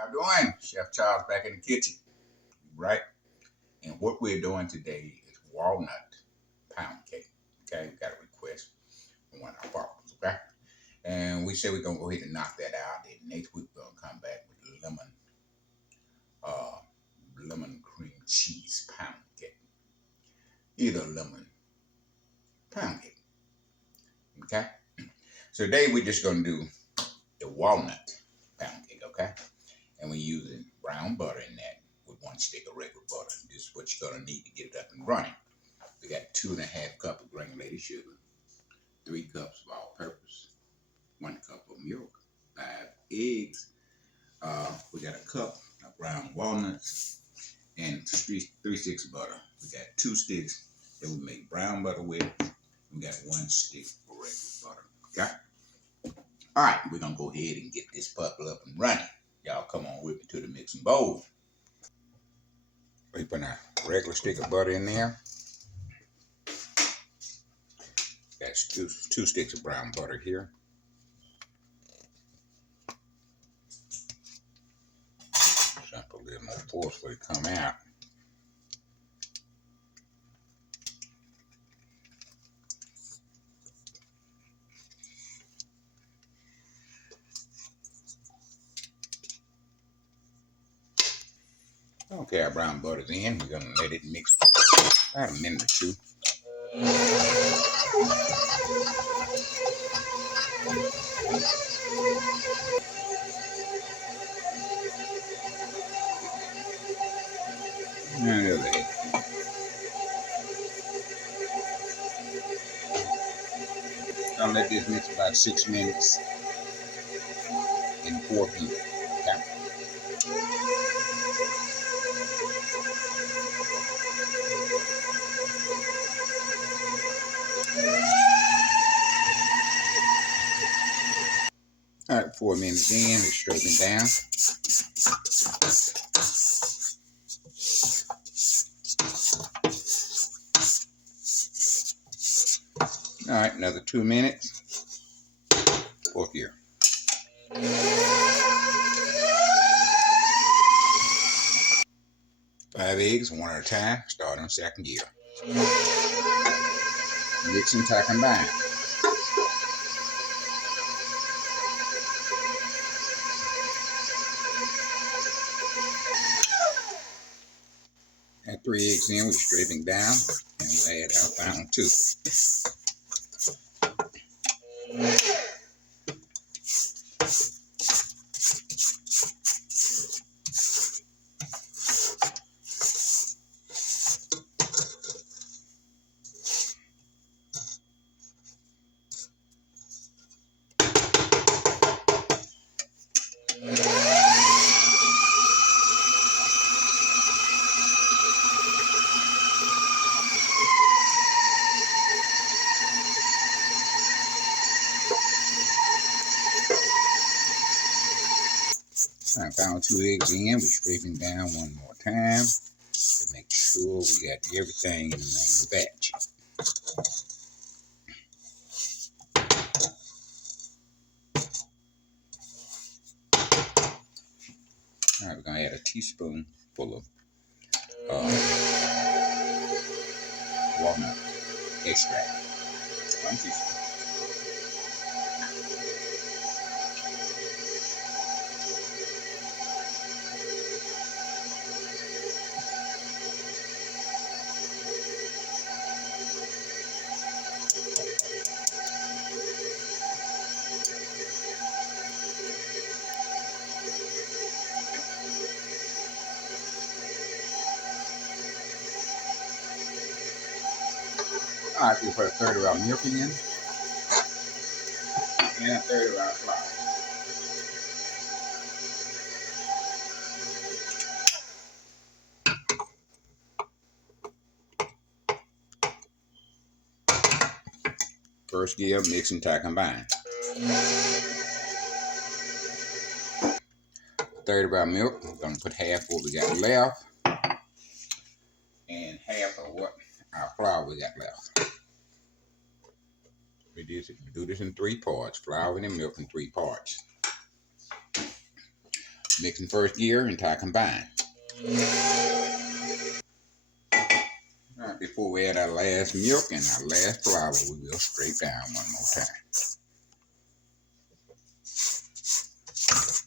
Y'all doing? Chef Charles back in the kitchen, right? And what we're doing today is walnut pound cake. Okay, we got a request from one of our partners, okay? And we said we're gonna go ahead and knock that out. Then next week we're gonna come back with uh, lemon cream cheese pound cake. Either lemon pound cake. Okay? So today we're just gonna do the walnut pound cake, okay? And we're using brown butter in that with 1 stick of regular butter. This is what you're gonna need to get it up and running. We got 2.5 cups of granulated sugar, 3 cups of all-purpose, 1 cup of milk, 5 eggs. We got a cup of ground walnuts and 3 sticks of butter. We got 2 sticks that we make brown butter with. We got 1 stick of regular butter. Okay. All right, we're gonna go ahead and get this puppy up and running. Y'all come on with me to the mixing bowl. We put a regular stick of butter in there. That's two sticks of brown butter here. Sample a little more forcefully come out. Okay, our brown butter's in. We're gonna let it mix about a minute or two. And there it is. Gonna let this mix about 6 minutes in 4 heat. Okay. All right, 4 minutes in, it's straightening down. All right, another 2 minutes. 4th gear. 5 eggs, 1 at a time, starting on 2nd gear. Mix and tie combine. At 3 eggs in, we're straightening down, and we'll add our final 2. I found 2 eggs in. We're scraping down 1 more time to make sure we got everything in the main batch. All right, we're gonna add a teaspoon full of walnut extract. 1 teaspoon. All right, we put a 1/3 of our milk in and a 1/3 of our flour. First gear, mix and tie combine. 1/3 of our milk. We're gonna put half what we got left, and half of what our flour we got left. We do this in 3 parts. Flour and milk in 3 parts. Mixing first gear until I combine. All right, before we add our last milk and our last flour, we will scrape down one more time.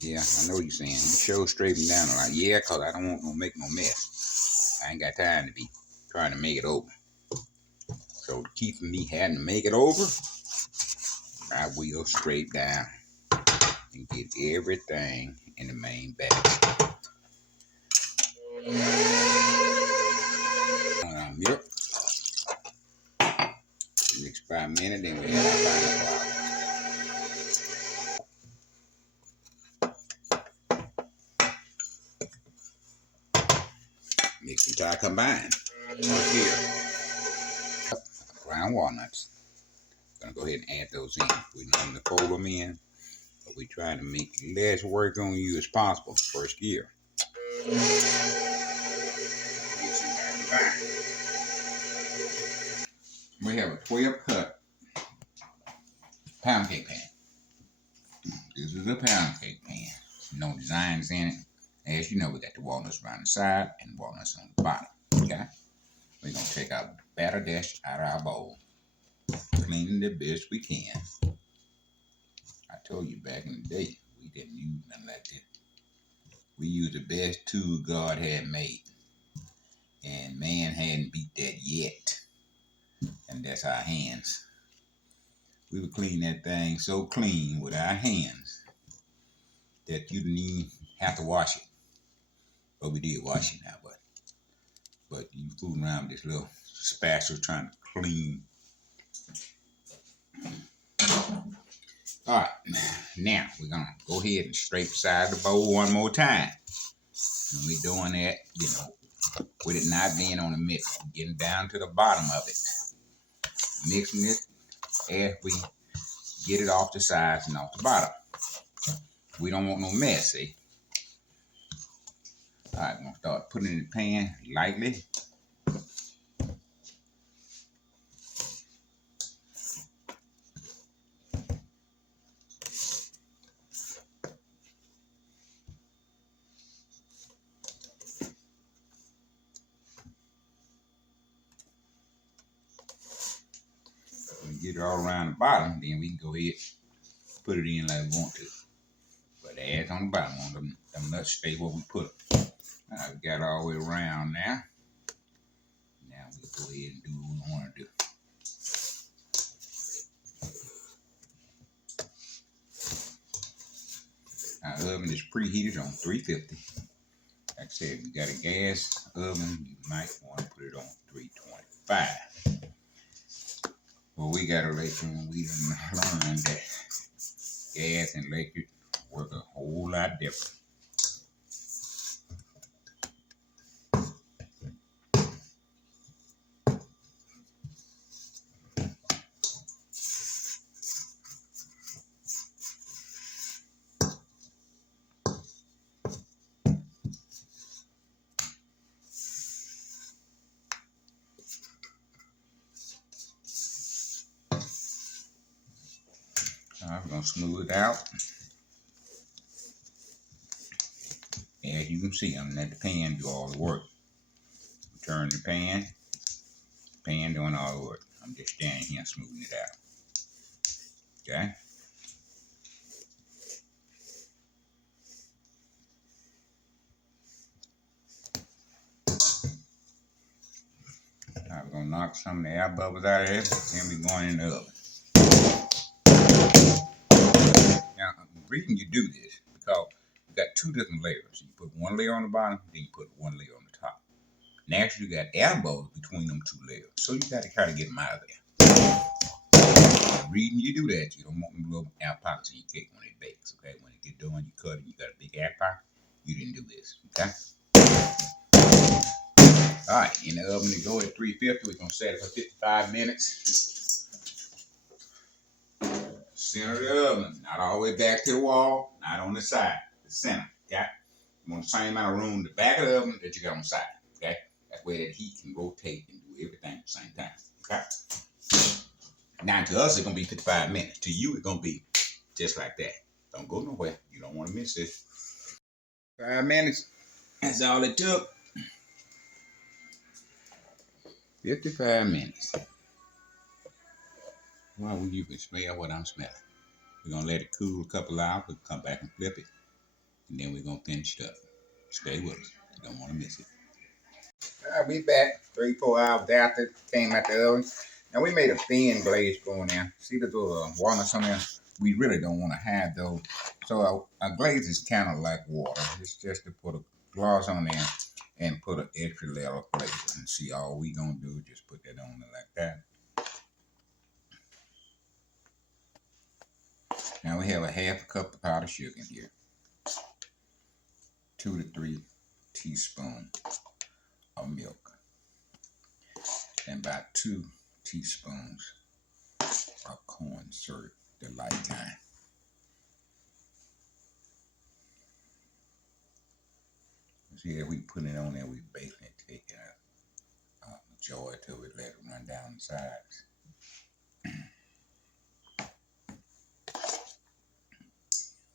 Yeah, I know you're saying, you show scraping down a lot. Yeah, because I don't want to make no mess. I ain't got time to be trying to make it over. So to keep me having to make it over, I will scrape down and get everything in the main batch. Milk. Mix by a minute, then we add our final flour. Mix until I combine. Right here. Ground walnuts. I'm gonna go ahead and add those in. We normally fold them in, but we're trying to make less work on you as possible first year. We have a 12-cup pound cake pan. This is a pound cake pan. No designs in it. As you know, we got the walnuts around the side and walnuts on the bottom. Okay? We're going to take our batter dish out of our bowl. Clean it the best we can. I told you back in the day, we didn't use nothing like this. We used the best tool God had made. And man hadn't beat that yet. And that's our hands. We would clean that thing so clean with our hands that you didn't even have to wash it. But we did wash it now, but you fooling around with this little spatula trying to clean. All right, now we're gonna go ahead and scrape the side of the bowl one more time. And we're doing that, with it not being on the mix, getting down to the bottom of it, mixing it as we get it off the sides and off the bottom. We don't want no mess, see? All right, we're gonna start putting it in the pan lightly. When we get it all around the bottom, then we can go ahead and put it in like we want to. But the edge on the bottom, on them nuts stay where we put them. All right, we got it all the way around now. Now we'll go ahead and do what we want to do. Our oven is preheated on 350. Like I said, if you got a gas oven, you might want to put it on 325. Well, we got electric, we done learned that gas and electric work a whole lot different. All right, we're going to smooth it out. As you can see, I'm letting the pan do all the work. Turn the pan doing all the work. I'm just standing here smoothing it out. Okay? All right, we're going to knock some of the air bubbles out of this, and we're going in the oven. Now, the reason you do this, because you got two different layers. You put one layer on the bottom, then you put one layer on the top. Naturally, you got air bubbles between them two layers, so you got to kind of get them out of there. The reason you do that, you don't want them little air pockets in your cake when it bakes, okay? When it get done, you cut it, you got a big air pocket, you didn't do this, okay? All right, in the oven to go at 350, we're going to set it for 55 minutes. Center of the oven, not all the way back to the wall, not on the side, the center, okay? You want the same amount of room in the back of the oven that you got on the side, okay? That way that heat can rotate and do everything at the same time, okay? Now to us, it's going to be 55 minutes. To you, it's going to be just like that. Don't go nowhere. You don't want to miss this. 5 minutes. That's all it took. 55 minutes. Well, you can smell what I'm smelling. We're going to let it cool a couple hours. We'll come back and flip it. And then we're going to finish it up. Stay with us. You don't want to miss it. We back 3-4 hours after it came out the oven. Now we made a thin glaze going in. See the little walnuts on there? We really don't want to have those. So our glaze is kind of like water. It's just to put a gloss on there and put an extra layer of glaze. And see, all we gonna do is just put that on there like that. Now we have a half a cup of powdered sugar in here. 2 to 3 teaspoons of milk. And about 2 teaspoons of corn syrup, the light kind. See, we put it on there, we basically take a majority of it, let it run down the sides.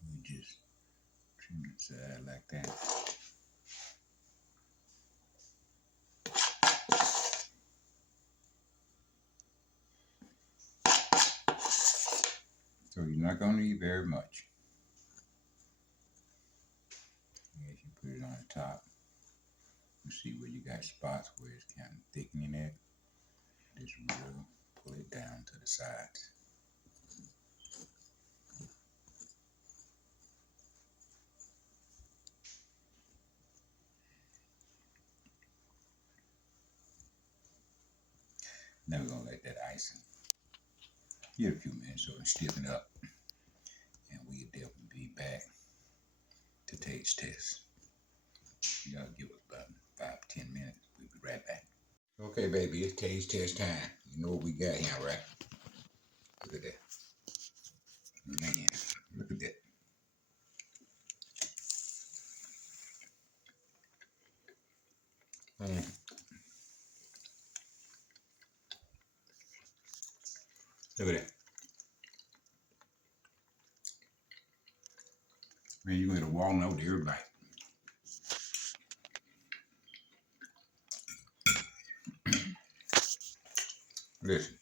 We just trim the side like that. So you're not going to need very much. As you put it on the top, you see where you got spots where it's kind of thickening it. Just really pull it down to the sides. Now we're going to let that icing get a few minutes so it's stiffen up. And we'll definitely be back to taste test. You gotta give us about 5 to 10 minutes. We'll be right back. Okay, baby, it's taste test time. You know what we got here, right? Look at that. Man, look at that. Man. Look at that. Man, you get a walnut with every bite. Listen.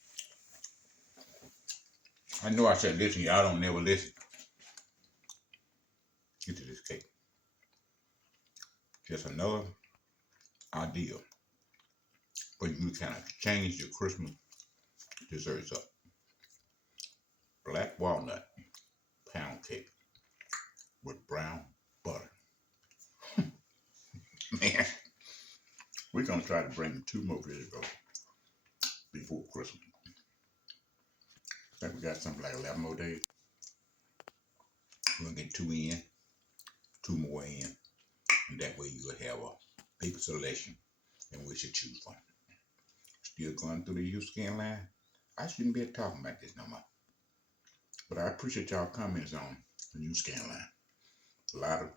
I know I said listen, y'all don't never listen. Get to this cake. Just another idea. But you can kind of change your Christmas desserts up. Black walnut pound cake with brown butter. Man, we're gonna try to bring 2 more videos before Christmas. I think we got something like 11 more days. We're gonna get 2 in, 2 more in, and that way you'll have a big selection in which you choose from. Still going through the U scan line. I shouldn't be talking about this no more. But I appreciate y'all comments on the U scan line. A lot of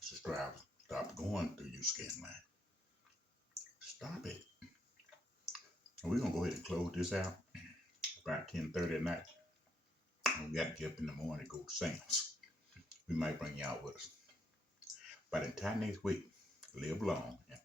subscribers stopped going through U scan line. Stop it. And we're gonna go ahead and close this out about 10:30 at night. And we got to get up in the morning to go to Sam's. We might bring y'all with us. By the time next week, live long and